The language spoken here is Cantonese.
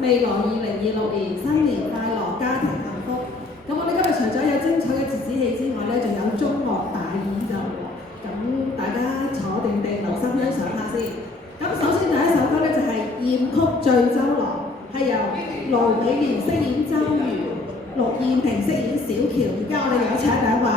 未來2026年新年快樂，家庭幸福。咁我哋今日除咗有精彩嘅折子戲之外咧，仲有中樂大演奏喎。咁大家坐定定，留心欣賞下先。咁首先第一首歌咧就係《艷曲醉周郎》，係由盧美蓮飾演周瑜，陸燕萍飾演小喬。而家我哋有請兩位。